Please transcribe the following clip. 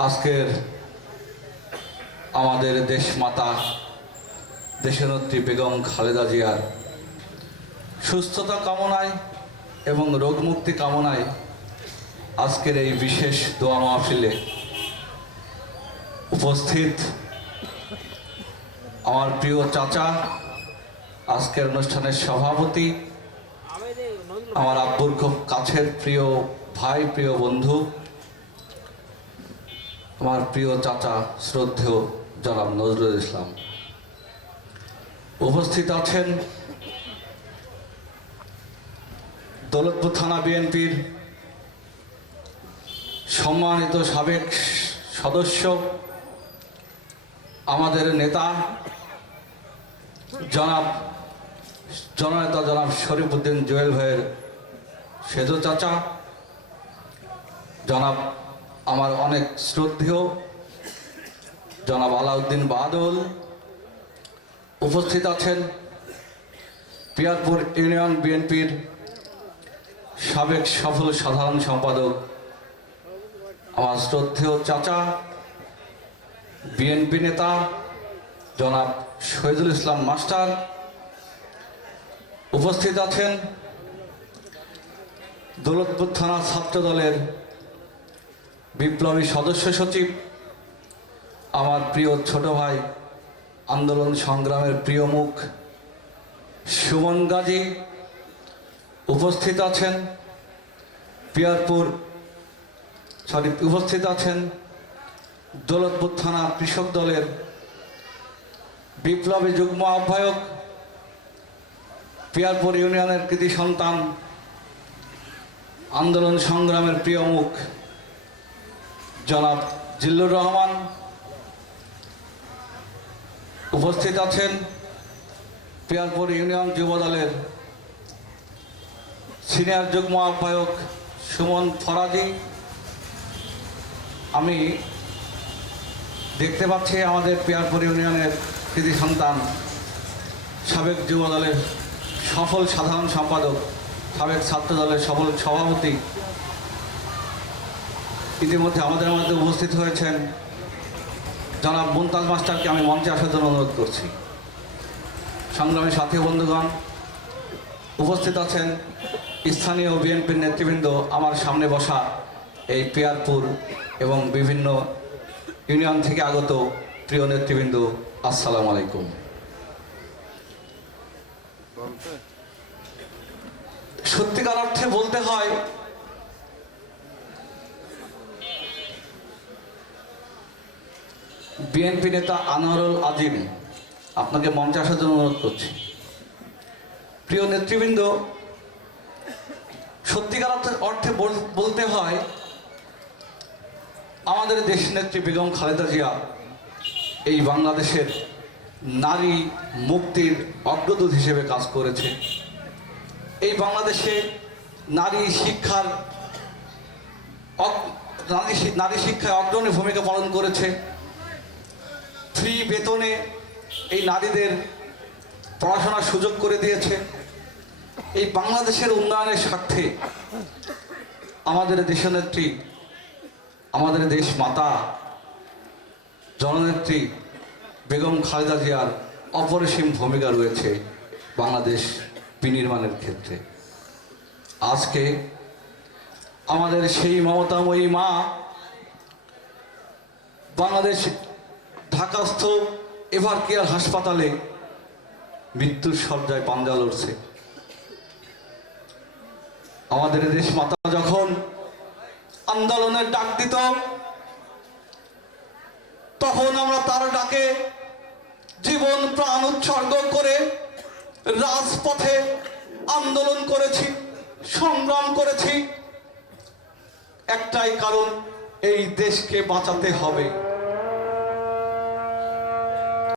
আজকের আমাদের দেশ মাতা দেশনেত্রী বেগম খালেদা জিয়ার সুস্থতা কামনায় এবং রোগমুক্তি কামনায় আজকের এই বিশেষ দোয়া মাহফিলে উপস্থিত আমার প্রিয় চাচা, আজকের অনুষ্ঠানের সভাপতি, আমার আব্বুর খুব কাছের প্রিয় ভাই, প্রিয় বন্ধু, আমার প্রিয় চাচা শ্রদ্ধেয় জনাব নজরুল ইসলাম। উপস্থিত আছেন দৌলতপুর থানা বিএনপির সম্মানিত সাবেক সদস্য, আমাদের নেতা জননেতা শরীফউদ্দিন জুয়েল ভাইয়ের সেজো চাচা, জনাব আমার অনেক শ্রদ্ধেয় জনাব আলাউদ্দিন বাদল। উপস্থিত আছেন পিয়ারপুর ইউনিয়ন বিএনপির সাবেক সফল সাধারণ সম্পাদক আমার শ্রদ্ধেয় চাচা, বিএনপি নেতা জনাব শহীদুল ইসলাম মাস্টার। উপস্থিত আছেন দৌলতপুর থানা ছাত্র দলের বিপ্লবী সদস্য সচিব, আমার প্রিয় ছোট ভাই, আন্দোলন সংগ্রামের প্রিয় মুখ সুমন গাজী। উপস্থিত আছেন উপস্থিত আছেন দৌলতপুর থানা কৃষক দলের বিপ্লবী যুগ্ম আহ্বায়ক, পিয়ারপুর ইউনিয়নের কৃতি সন্তান, আন্দোলন সংগ্রামের প্রিয় মুখ জনাব জিল্লুর রহমান। উপস্থিত আছেন পিয়ারপুর ইউনিয়ন যুব দলের সিনিয়র যুগ্ম আহ্বায়ক সুমন ফরাজি। আমি দেখতে পাচ্ছি আমাদের পিয়ারপুর ইউনিয়নের কৃতি সন্তান, সাবেক যুব দলের সফল সাধারণ সম্পাদক, সাবেক ছাত্র দলের সফল সভাপতি ইতিমধ্যে আমাদের মধ্যে উপস্থিত হয়েছেন। জনাব মুনতাজ মাস্টারকে আমি মঞ্চে আসার জন্য অনুরোধ করছি। সংগ্রামী সাথী বন্ধুগণ, উপস্থিত আছেন স্থানীয় বিএনপির নেতৃবৃন্দ, আমার সামনে বসা এই পিয়ারপুর এবং বিভিন্ন ইউনিয়ন থেকে আগত প্রিয় নেতৃবৃন্দ, আসসালামু আলাইকুম। সত্যিকার অর্থে বলতে হয়, বিএনপি নেতা আনোয়ারুল আজিম, আপনাকে মঞ্চে আসার জন্য অনুরোধ করছি। প্রিয় নেতৃবৃন্দ, সত্যিকার অর্থে বলতে হয়, আমাদের দেশনেত্রী বেগম খালেদা জিয়া এই বাংলাদেশের নারী মুক্তির অগ্রদূত হিসেবে কাজ করেছে। এই বাংলাদেশে নারী শিক্ষায় অগ্রণী ভূমিকা পালন করেছে। ফ্রি বেতনে এই নারীদের পড়াশোনার সুযোগ করে দিয়েছে। এই বাংলাদেশের উন্নয়নের স্বার্থে আমাদের দেশনেত্রী, আমাদের দেশ মাতা জননেত্রী বেগম খালেদা জিয়ার অপরিসীম ভূমিকা রয়েছে বাংলাদেশ বিনির্মাণের ক্ষেত্রে। আজকে আমাদের সেই মমতাময়ী মা বাংলাদেশ ঢাকাস্থ এভার কেয়ার হাসপাতালে মৃত্যুর শয্যায় পাঞ্জা লড়ছে। আমাদের দেশ মাতা যখন আন্দোলনের ডাক দিত, তখন আমরা তার ডাকে জীবন প্রাণ উৎসর্গ করে রাজপথে আন্দোলন করেছি, সংগ্রাম করেছি। একটাই কারণ, এই দেশকে বাঁচাতে হবে।